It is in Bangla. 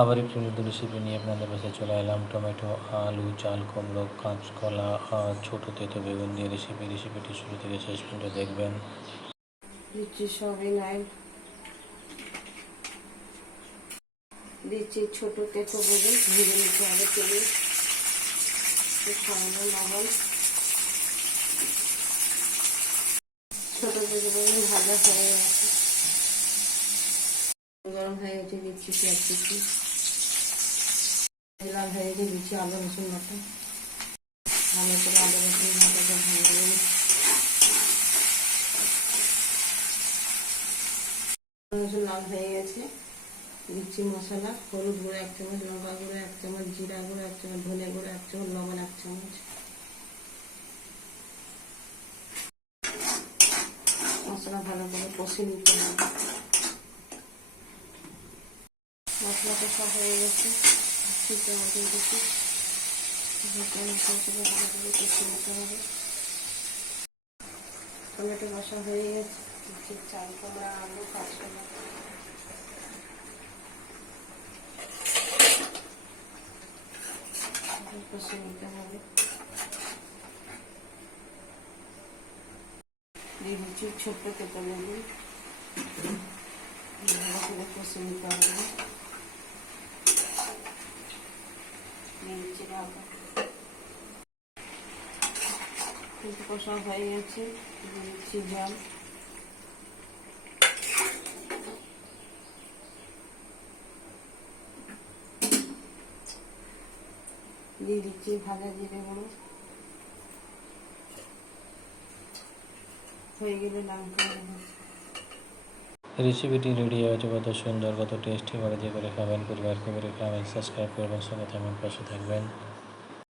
আবার একটু নতুন রেসিপি নিয়ে আপনাদের কাছে চলে এলাম। টমেটো, আলু, চাল, কুমড়ো, কাঁচকলা ছোটো তেতো বেগুন দিয়ে রেসিপি রেসিপিটি শুরু থেকে শেষ পর্যন্ত দেখবেন। দিচ্ছি সবই নাই। দিচ্ছি ছোট তেতো বেগুন ভেজে নিতে হবে তেলে। লবণ। ছোট তেতো বেগুন ভাজা হয়ে গেছে। গরম হয়ে গেছে দিচ্ছি পেঁয়াজ কুচি। লাল হয়ে গেছে দিচ্ছি আদা রসুন বাটা। ভালো করে আদা রসুন বাটাটা রসুন লাল হয়ে গেছে। দিচ্ছি মশলা, হলুদ গুঁড়ো এক চামচ, লঙ্কা গুঁড়ো এক চামচ, জিরা গুঁড়ো এক চামচ, ধনে গুঁড়ো এক চামচ, লবণ এক চামচ। মশলা ভালো করে কষে নিতে হবে। মশলা কষা হয়ে গেছে। দিচ্ছি টমেটো দিচ্ছি টমেটো ভালো করে কষে নিতে হবে টমেটো কষা হয়ে গেছে চাল কুমড়া আলু। কাঁচকলা কষে নিতে হবে দিয়ে দিচ্ছি ছোট্ট নেবে ভালো করে কষে নিতে হবে। কিন্তু কষা হয়ে গেছে দিয়ে দিচ্ছি জল দিয়ে দিচ্ছি ভাজা জিরে গুঁড়ো হয়ে গেলে লঙ্কা গুঁড়ো। রেসিপিটি রেডি হয়েছে কত সুন্দর, কত টেস্টি করে যে করে খাবেন, পরিবারকে করে খাবেন সাবস্ক্রাইব করবেন সঙ্গে থাকবেন, পাশে থাকবেন।